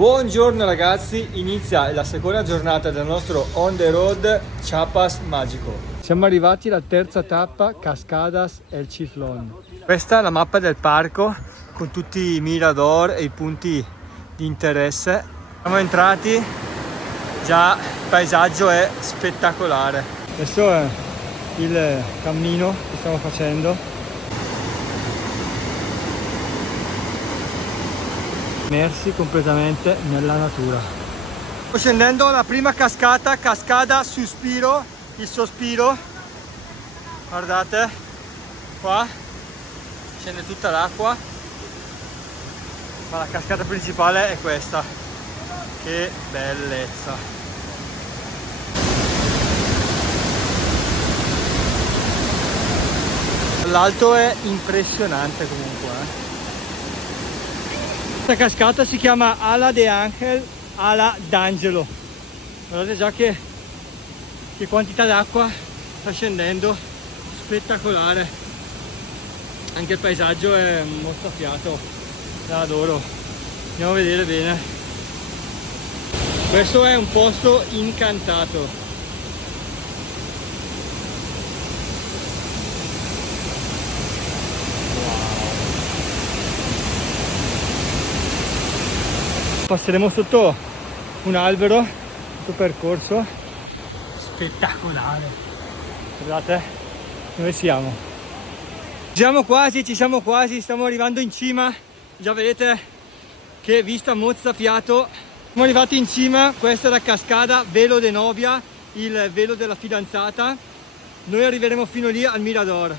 Buongiorno ragazzi, inizia la seconda giornata del nostro on the road Chiapas Magico. Siamo arrivati alla terza tappa, Cascadas El Chiflón. Questa è la mappa del parco con tutti i mirador e i punti di interesse. Siamo entrati, già il paesaggio è spettacolare. Questo è il cammino che stiamo facendo. Immersi completamente nella natura. Sto scendendo la prima cascata, Cascada Suspiro, il sospiro. Guardate, qua scende tutta l'acqua, ma la cascata principale è questa. Che bellezza! L'alto è impressionante comunque. Questa cascata si chiama Ala de Ángel, Ala d'Angelo. Guardate già che quantità d'acqua sta scendendo, spettacolare. Anche il paesaggio è mozzafiato, la adoro. Andiamo a vedere bene. Questo è un posto incantato. Passeremo sotto un albero, questo percorso spettacolare. Guardate dove siamo. Ci siamo quasi, stiamo arrivando in cima. Già vedete che vista mozzafiato. Siamo arrivati in cima, questa è la cascata Velo de Novia, il velo della fidanzata. Noi arriveremo fino lì al Mirador.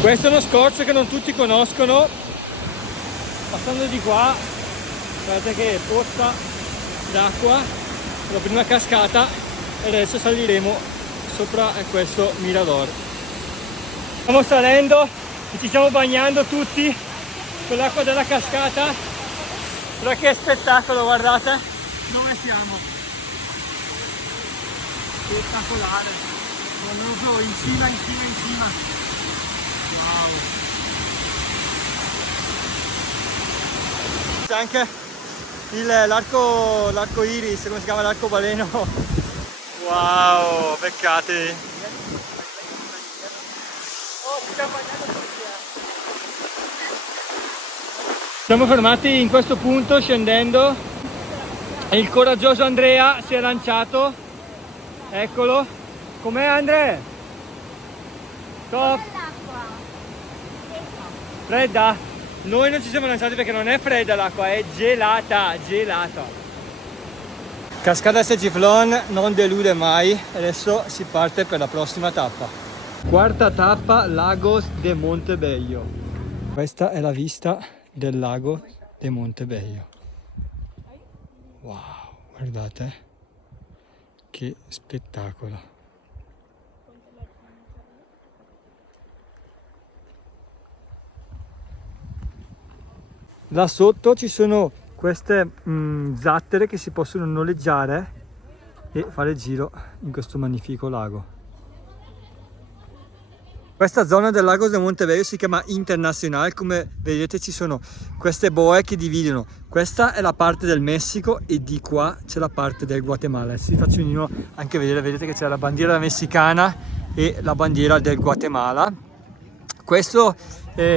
Questo è uno scorcio che non tutti conoscono. Passando di qua, guardate che pozza d'acqua, la prima cascata, e adesso saliremo sopra questo mirador. Stiamo salendo e ci stiamo bagnando tutti con l'acqua della cascata. Guarda che spettacolo, guardate dove siamo. Spettacolare, siamo proprio in cima. Wow. C'è anche l'arco iris, come si chiama, l'arcobaleno. Wow, beccate. Siamo fermati in questo punto scendendo e il coraggioso Andrea si è lanciato. Eccolo. Com'è Andrea? Top. Fredda? Noi non ci siamo lanciati perché non è fredda l'acqua, è gelata. Cascada El Chiflón non delude mai. Adesso si parte per la prossima tappa. Quarta tappa, Lagos de Montebello. Questa è la vista del lago de Montebello. Wow, guardate che spettacolo. Là sotto ci sono queste zattere che si possono noleggiare e fare il giro in questo magnifico lago. Questa zona del lago del Montebello si chiama Internacional. Come vedete ci sono queste boe che dividono. Questa è la parte del Messico e di qua c'è la parte del Guatemala. Adesso vi faccio un giro anche vedere, vedete che c'è la bandiera messicana e la bandiera del Guatemala. Questo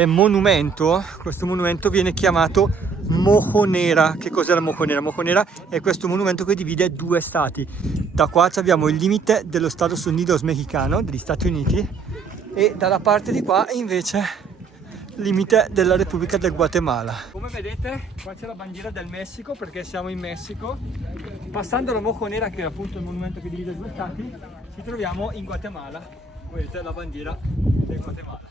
monumento viene chiamato Mojonera. Che cos'è la Mojonera? Mojonera è questo monumento che divide due stati. Da qua abbiamo il limite dello Estados Unidos mexicano, degli Stati Uniti, e dalla parte di qua invece il limite della Repubblica del Guatemala. Come vedete qua c'è la bandiera del Messico perché siamo in Messico. Passando la Mojonera, che è appunto il monumento che divide due stati, ci troviamo in Guatemala. Vedete la bandiera del Guatemala.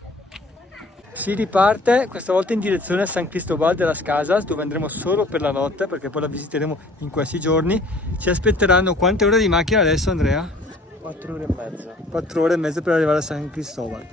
Si riparte questa volta in direzione a San Cristóbal de las Casas, dove andremo solo per la notte perché poi la visiteremo in questi giorni. Ci aspetteranno quante ore di macchina adesso, Andrea? 4 ore e mezza. 4 ore e mezza per arrivare a San Cristóbal.